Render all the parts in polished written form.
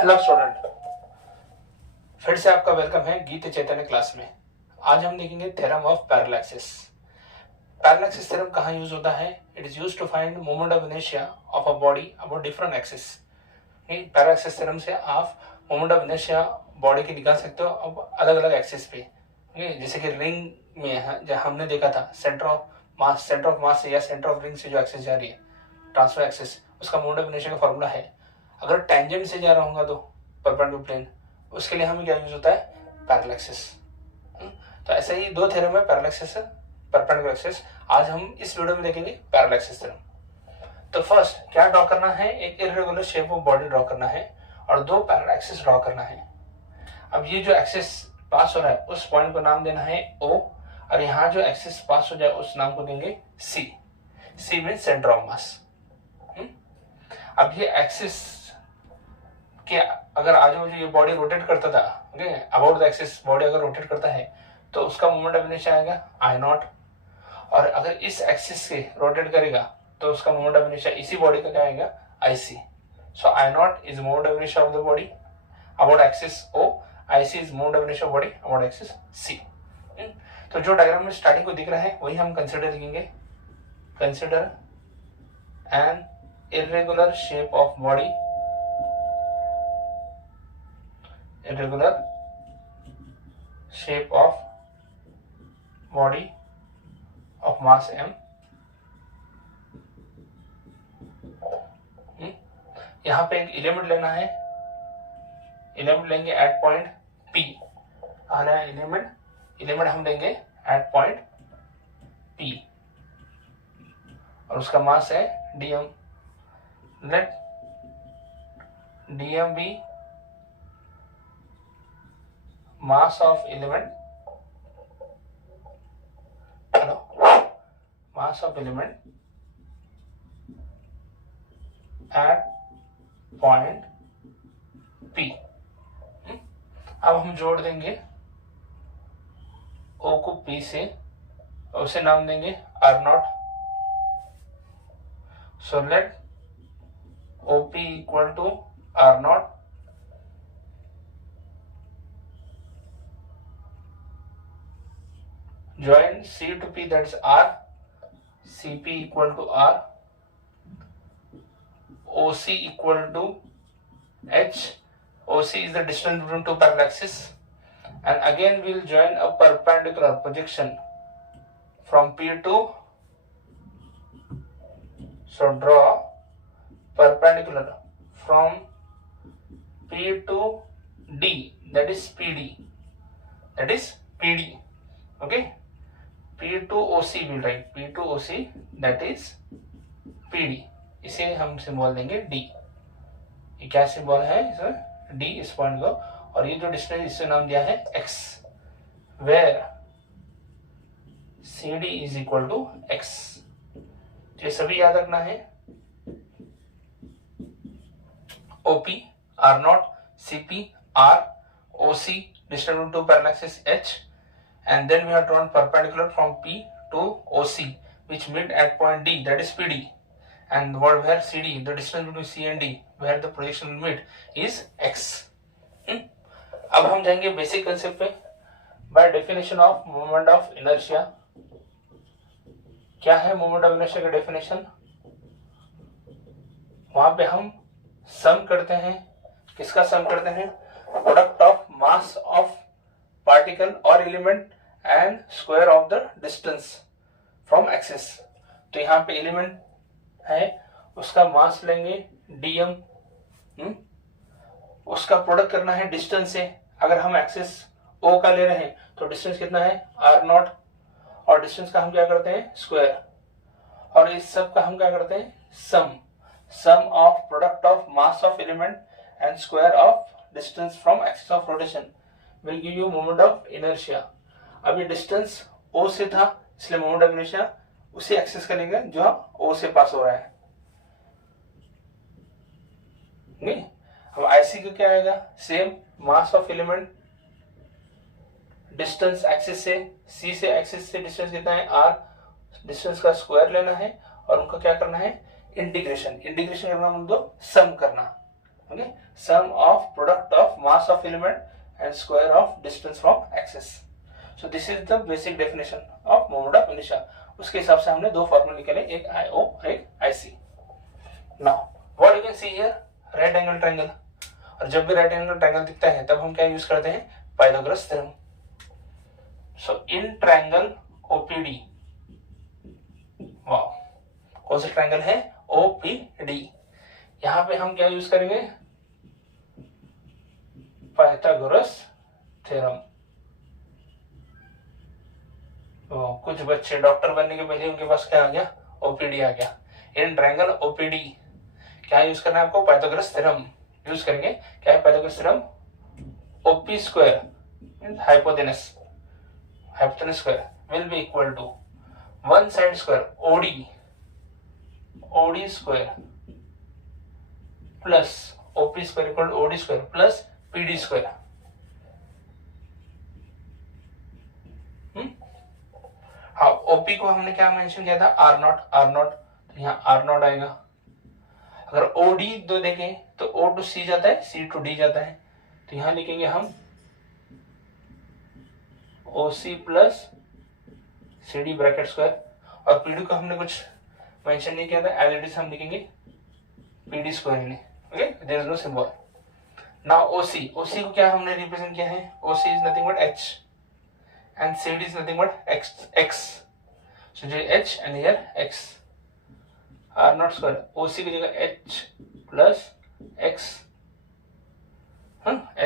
Hello student, फिर से आपका वेलकम है गीत चैतन्य क्लास में। आज हम देखेंगे theorem of parallel axis. Parallel axis theorem कहाँ यूज होता है? It is used to find moment of inertia of a body about different axis. Parallel axis theorem से आप मोमेंट ऑफ इनर्शिया बॉडी की निकाल सकते हो अब अलग अलग एक्सिस पे। जैसे कि रिंग में जहाँ हमने देखा था सेंटर ऑफ मास से या सेंटर ऑफ रिंग से जो एक्सिस जा रही है ट्रांसफर एक्सिस, उसका मोमेंट ऑफ इनर्शिया का फॉर्मूला है। अगर टेंजेंट से जा रहा होगा तो परपेंडिकुलर प्लेन, उसके लिए हमें क्या यूज होता है? Parallel axis. तो ऐसे ही दो थ्योरम है, पैरेलल एक्सिस परपेंडिकुलर एक्सिस। आज हम इस वीडियो में देखेंगे पैरेलल एक्सिस थ्योरम। तो फर्स्ट क्या ड्रॉ करना है? एक irregular shape of body draw करना है और दो पैरेलल एक्सिस ड्रॉ करना है। अब ये जो एक्सिस पास हो रहा है उस पॉइंट को नाम देना है O, और यहाँ जो एक्सिस पास हो जाए उस नाम को देंगे C। C mean centre of मास। अब ये एक्सिस के अगर आजू बाजू ये बॉडी रोटेट करता था, अबाउट द एक्सिस बॉडी अगर रोटेट करता है तो उसका मोमेंट ऑफ इनर्शिया आएगा I0, और अगर इस एक्सिस से रोटेट करेगा तो उसका मोमेंट ऑफ इनर्शिया इसी बॉडी का क्या आएगा? IC। So I0 is moment of inertia of the body about axis O, IC is moment of inertia of body about axis C। तो जो डायग्राम में स्टार्टिंग को दिख रहा है वही हम कंसिडर लिखेंगे। Consider N irregular shape of body, irregular shape of body of mass m। यहाँ पे एक एलिमेंट लेना है, एलिमेंट लेंगे एट पॉइंट P। आ रहा है एलिमेंट हम लेंगे एट पॉइंट P और उसका मास है dm। Let dm be mass of element, mass of element at point P। अब हम जोड़ देंगे O को P से और उसे नाम देंगे R0। So let OP equal to R0 join C to P, that's R, CP equal to R, OC equal to H। OC is the distance between two parallel axes, and again we will join a perpendicular projection from P to, so draw perpendicular from P to D, that is PD, okay। P to OC will write, P to OC that is PD। इसे हम symbol देंगे D। ये क्या symbol है इसमें? D इस point को, और ये जो डिस्टेंस इससे नाम दिया है X, where CD is equal to X। ये सभी याद रखना है। OP, R0, CP, R, OC, distance between two parallel axes H, and then we have drawn perpendicular from P to OC, which meet at point D, that is PD, and where CD, the distance between C and D, where the projection will meet, is X। अब हम जाएंगे basic concept पे। By definition of moment of inertia, क्या है moment of inertia का definition? वहां पे हम सम करते हैं। किसका सम करते हैं? Product of mass of particle और element and square of the distance from axis. तो यहाँ पे एलिमेंट है, उसका मास लेंगे dm, उसका प्रोडक्ट करना है डिस्टेंस से। अगर हम एक्सिस O का ले रहे हैं तो डिस्टेंस कितना है? R0, और डिस्टेंस का हम क्या करते हैं? स्क्वायर, और इस सब का हम क्या करते हैं? sum of product of mass of element and square of distance from axis of rotation will give you moment of inertia। अब ये डिस्टेंस O से था इसलिए moment of inertia उसी एक्सिस का लेंगे जो O से पास हो रहा है। नहीं, अब IC का क्या आएगा? Same mass of element, distance axis से C से एक्सिस से डिस्टेंस कितना है? R, डिस्टेंस का स्क्वायर लेना है और उनका क्या करना है? इंटीग्रेशन करना, मतलब सम करना। Okay, sum of product of mass of element and square of distance from axis. So this is the basic definition of moment of inertia. उसके हिसाब से हमने दो फॉर्मूला निकाले, एक IO और एक IC. Now what you can see here, right angle triangle. और जब भी right angle triangle दिखता है तब हम क्या यूज करते हैं, Pythagoras theorem. So in triangle OPD, वाह, कौन सा ट्रायंगल है, OPD. यहां पे हम क्या यूज करेंगे, पाइथागोरस थ्योरम. कुछ बच्चे डॉक्टर बनने के पहले उनके पास क्या आ गया, OPD आ गया. इन ट्रायंगल OPD क्या यूज करना है आपको, पाइथागोरस थ्योरम यूज करेंगे. क्या है Pythagoras theorem, OP square hypotenuse square will be equal to one side square OD square plus OP square equal to OD square plus PD square. हाँ, OP को हमने क्या मेंशन किया था, R नॉट, तो यहाँ R नॉट आएगा. अगर OD दो देखें तो O टू C जाता है, C टू D जाता है, तो यहाँ लिखेंगे हम OC plus CD bracket square. और PD को हमने कुछ मेंशन नहीं किया था, एज इट इज हम लिखेंगे PD स्क्वायर ने. Okay, there is no symbol. Now OC को क्या हमने रिप्रेजेंट किया है, OC is nothing but H and CD is nothing but X. So H and here X. R naught square OC की जगह H plus X,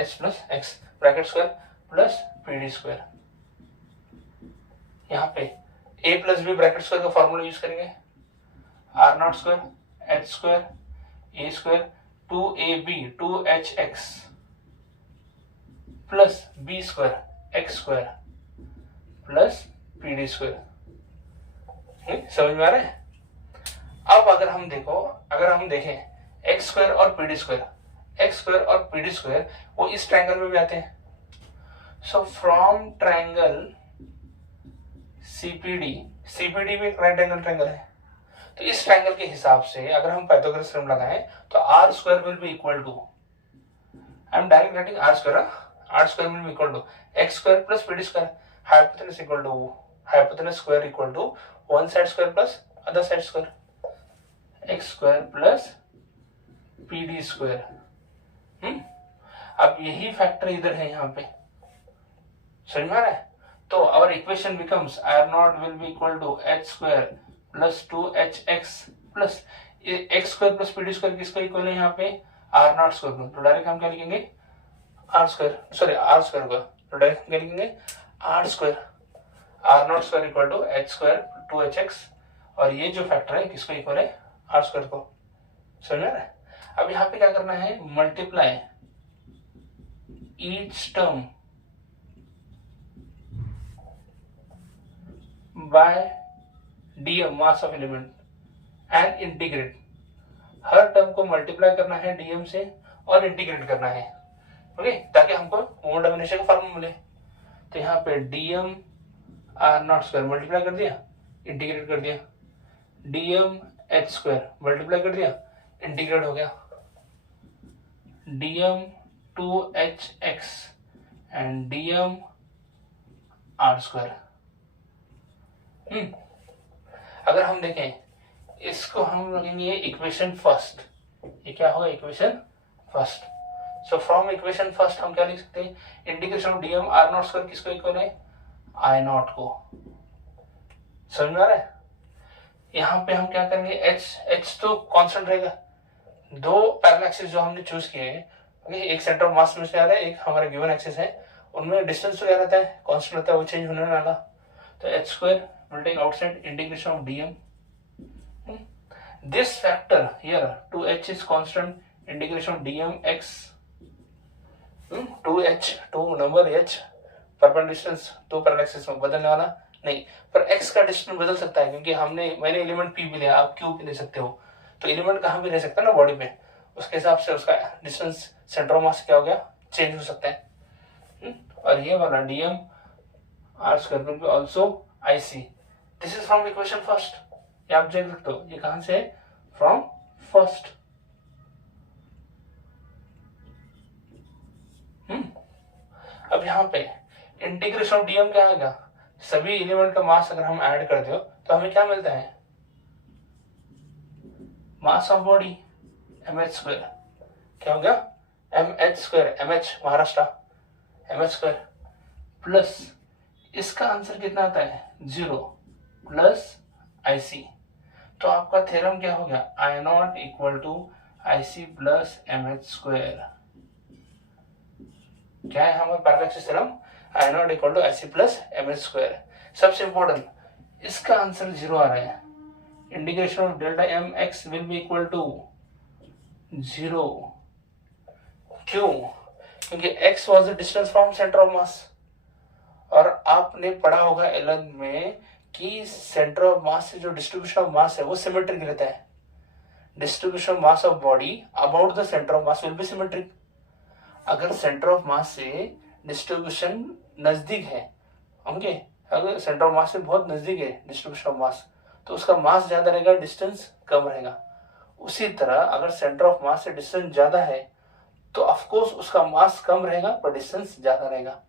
H plus X bracket square plus PD square. यहाँ पे A plus B bracket square का formula use करेंगे, R naught square H square A square 2AB 2HX plus B square X square plus PD square. समझ में आ रहा है. अब अगर हम देखें एक्स स्क्वायर और PD स्क्वायर वो इस ट्रायंगल में भी आते हैं. सो फ्रॉम ट्रायंगल CPD भी एक राइट एंगल ट्रायंगल है. तो इस ट्रायंगल के हिसाब से अगर हम पाइथागोरस थ्योरम लगाएं तो R square will be equal to, I am direct writing R square will be equal to x square plus PD square. hypotenuse square equal to one side square plus other side square, x square plus PD square. अब यही factor इधर है यहाँ पे, समझ में आ रहा है. तो our equation becomes R naught will be equal to H square plus 2HX plus x square plus PD square किसको इक्वल है यहाँ पे, R नॉट स्क्वायर. तो डायरेक्ट हम क्या लिखेंगे, R स्क्वायर को, तो डायरेक्ट हम क्या लिखेंगे, R square, R naught square equal to H square 2HX. और ये जो फैक्टर है किसको इक्वल है, R स्क्वायर को. समझ में आ रहा है. अब यहाँ पे क्या करना है, multiply each term by DM mass of element and integrate. Her term को मल्टीप्लाई करना है DM से और इंटीग्रेट करना है. ओके, ताकि हमको मोमेंट ऑफ इनर्शिया का फॉर्मूला मिले. तो यहाँ पे DM R naught square multiply कर दिया, इंटीग्रेट कर दिया, DM H स्क्वायर मल्टीप्लाई कर दिया, इंटीग्रेट हो गया, DM 2HX and DM R square. अगर हम देखें इसको हम रखेंगे इक्वेशन फर्स्ट. ये क्या होगा, equation first. So from equation first हम क्या लिख सकते हैं, integration of DM R naught square किसको इक्वल है, I नॉट को. समझ में आ रहा है. यहाँ पे हम क्या करेंगे, H तो कांस्टेंट रहेगा. दो पैरेलल एक्सिस जो हमने चूज किए हैं, एक सेंटर ऑफ मास में से आ रहा है, एक हमारा गिवन एक्सिस है, उनमें डिस्टेंस तो क्या रहता है, कांस्टेंट रहता है, वो चेंज होने वाला. तो H square will take outside integration of DM. This factor here 2H is constant, integration of DMX. 2H 2 number H perpendicular distance दो पैरेलल एक्सिस में बदलने वाला नहीं, पर x का डिस्टेंस बदल सकता है क्योंकि मैंने एलिमेंट P भी लिया, आप Q भी ले सकते हो. तो एलिमेंट कहाँ भी ले सकता है ना बॉडी पे, उसके हिसाब से उसका डिस्टेंस सेंटर ऑफ मास क्या हो गया, चेंज हो सकता है. और ये वाला DM R square will be also IC. This is from equation first. ये आप देख सकते हो, ये कहां से है, फ्रॉम फर्स्ट. अब यहाँ पे इंटीग्रेशन ऑफ डीएम क्या आएगा, सभी एलिमेंट का मास अगर हम ऐड कर दो तो हमें क्या मिलता है, मास ऑफ बॉडी mh², क्या हो गया mh², mh Maharashtra mh² plus इसका आंसर कितना आता है 0 प्लस IC। तो आपका थ्योरम क्या हो गया, I0 equal to IC plus mh²। क्या है हमारा parallel theorem, I0 equal to IC plus mh²। सबसे इंपॉर्टेंट इसका आंसर 0 आ रहा है, integration of delta mx will be equal to 0। क्यों, क्योंकि x was the distance from centre of mass, और आपने पढ़ा होगा 11 में कि सेंटर ऑफ मास से जो डिस्ट्रीब्यूशन ऑफ मास है वो सिमेट्रिक रहता है। Distribution of mass of body about the center of mass will be symmetric. अगर सेंटर ऑफ मास से डिस्ट्रीब्यूशन नजदीक है, ओके, अगर सेंटर ऑफ मास से बहुत नजदीक है डिस्ट्रीब्यूशन ऑफ मास, तो उसका मास ज्यादा रहेगा, डिस्टेंस कम रहेगा। उसी तरह अगर सेंटर ऑफ मास से डिस्टेंस ज्यादा है तो ऑफकोर्स उसका मास कम रहेगा पर डिस्टेंस ज्यादा रहेगा।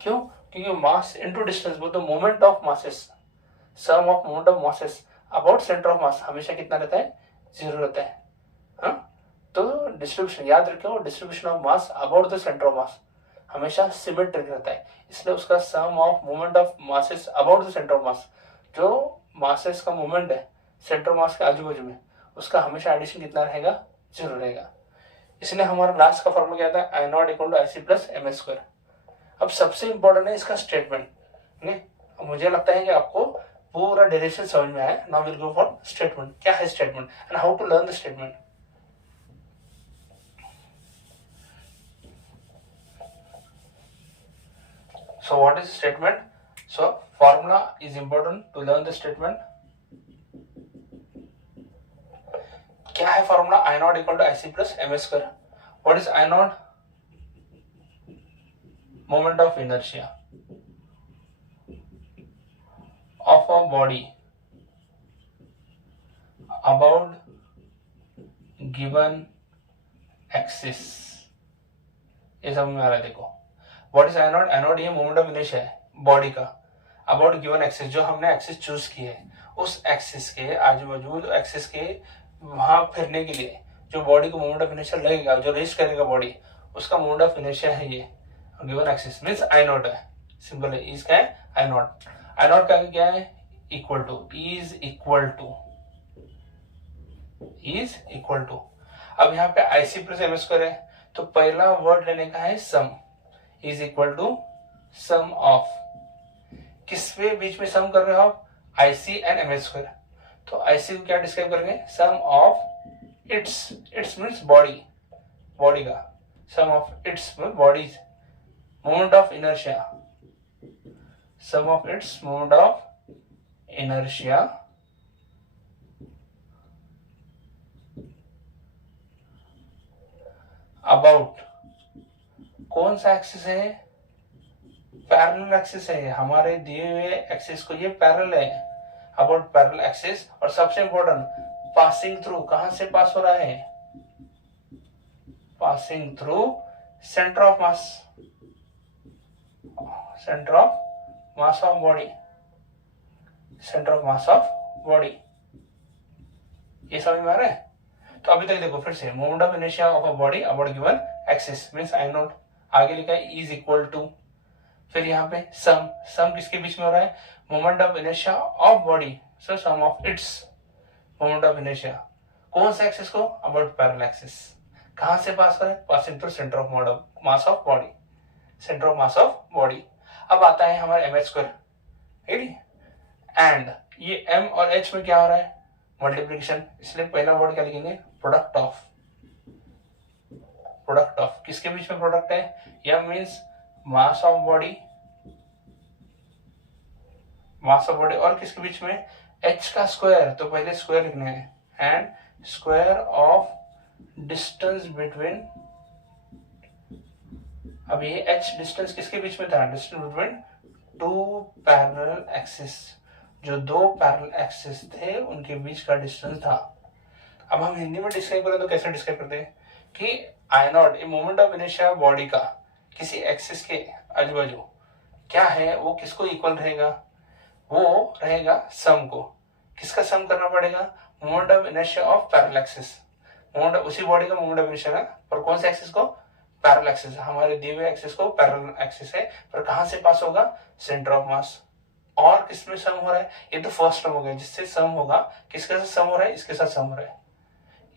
क्यों, क्योंकि मास इनटू डिस्टेंस बोलते moment of masses, sum of moment of masses about centre of mass हमेशा कितना रहता है, 0 रहता है। हाँ, तो डिस्ट्रीब्यूशन याद रखो, distribution of mass about the center of mass हमेशा सिमेट्रिक रहता है, इसलिए उसका sum of moment of masses about the center of mass, जो मासेस का मोमेंट है सेंटर ऑफ मास के आजू बाजू में, उसका हमेशा एडिशन कितना रहेगा, 0 रहेगा। इसलिए हमारा लास्ट का फॉर्मूला क्या था, I0 equal to IC plus mh²। अब सबसे इंपॉर्टेंट है इसका स्टेटमेंट। मुझे लगता है कि आपको पूरा डेरिवेशन समझ में आया। Now will go for statement. क्या है statement and how to learn the statement. So what is statement? So formula is important to learn the statement. क्या है formula, I0 equal to IC plus mh²। What is I0? Moment of inertia of a body about given axis. ये समझ में आ रहा है, देखो what is I0? I0 ये moment of inertia है बॉडी का अबाउट गिवन एक्सिस, जो हमने एक्सिस चूज की है उस एक्सिस के आजू बाजू, जो एक्सिस के वहां फिरने के लिए जो बॉडी को मोमेंट ऑफ इनर्शिया लगेगा, जो रेस्ट करेगा बॉडी, उसका मोमेंट ऑफ इनर्शिया है ये गिवन एक्सिस मींस I0 है। सिंपल है, इसका है I0। I0 का क्या है, equal to, is equal to. अब यहाँ पे IC प्लस mh² है, तो पहला वर्ड लेने का है sum, is equal to sum of, किसके बीच में सम कर रहे हो आप, IC एंड mh²। तो IC को क्या डिस्क्राइब करेंगे, sum of its means body का sum of its bodies moment of inertia, sum of its moment of inertia about, कौन सा एक्सिस है, पैरेलल एक्सिस है, हमारे दिए हुए एक्सिस को ये पैरेलल है, अबाउट पैरेलल एक्सिस। और सबसे इंपॉर्टेंट पासिंग थ्रू, कहां से पास हो रहा है, passing through centre of mass, centre of mass of body, centre of mass of body. ये समझ में आ रहा है। तो अभी तक देखो फिर से, moment of inertia of a body about given axis means I0, आगे लिखा है इज इक्वल टू, फिर यहाँ पे सम किसके बीच में हो रहा है, moment of inertia of body, so sum of its moment of inertia, कौन से एक्सिस को, अबाउट पैरेलल एक्सिस, कहां से पास करे, passing through centre of mass of body, centre of mass of body. अब आता है हमारे mh², एंड ये m और h में क्या हो रहा है, मल्टीप्लिकेशन, इसलिए पहला वर्ड क्या लिखेंगे, प्रोडक्ट ऑफ, किसके बीच में प्रोडक्ट है, m means mass of body, और किसके बीच में, h का स्क्वायर, तो पहले स्क्वायर लिखना है, and square of distance between, अब ये h डिस्टेंस किसके बीच में था, distance between two parallel axis, जो दो पैरेलल एक्सिस थे उनके बीच का डिस्टेंस था। अब हम हिंदी में डिस्क्राइब करें तो कैसे डिस्क्राइब करते हैं कि I0 moment of inertia body का किसी एक्सिस के आजू बाजू क्या है वो किसको इक्वल रहेगा, वो रहेगा सम को। किसका सम करना पड़ेगा, moment of inertia of parallel axis. Moment उसी बॉडी का मोमेंट ऑफ इनर्शिया है पर कौन से एक्सिस को, पैरेलल एक्सिस। हमारे दिए हुए एक्सिस को पैरेलल एक्सिस है पर कहां से पास होगा, सेंटर ऑफ मास। और किसमें सम हो रहा है, ये तो फर्स्ट टर्म हो गया जिससे सम होगा। किसके साथ सम हो रहा है, इसके साथ सम हो रहा है,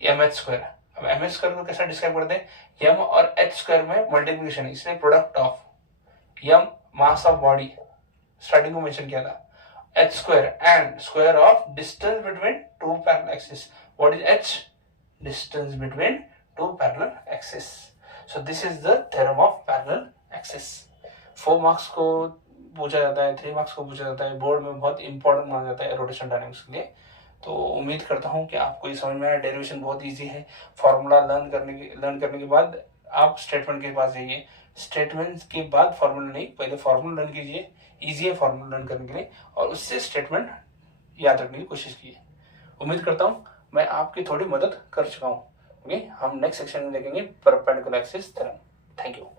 एम एच स्क्वायर। अब एम एच स्क्वायर को कैसे डिस्क्राइब करते हैं, एम और एच स्क्वायर में मल्टीप्लीकेशन है, इसलिए product of M mass of body starting को मेंशन किया था, h square and square of distance between two parallel axes. What is h? Distance between two parallel axes. So this is the theorem of parallel axis. 4 marks को पूछा जाता है, 3 marks को पूछा जाता है, बोर्ड में बहुत इंपॉर्टेंट माना जाता है रोटेशन डायनामिक्स के लिए। तो उम्मीद करता हूँ कि आपको ये समझ में आया। डेरिवेशन बहुत इजी है। फॉर्मूला लर्न करने के बाद आप स्टेटमेंट के पास जाइए। स्टेटमेंट के बाद फॉर्मूला नहीं, पहले फॉर्मूला लर्न कीजिए, इजी है फॉर्मूला लर्न करने के लिए, और उससे स्टेटमेंट याद रखने की कोशिश कीजिए। उम्मीद करता हूँ मैं आपकी थोड़ी मदद कर चुका हूँ। ओके, हम नेक्स्ट सेक्शन में देखेंगे perpendicular axis theorem. Thank you.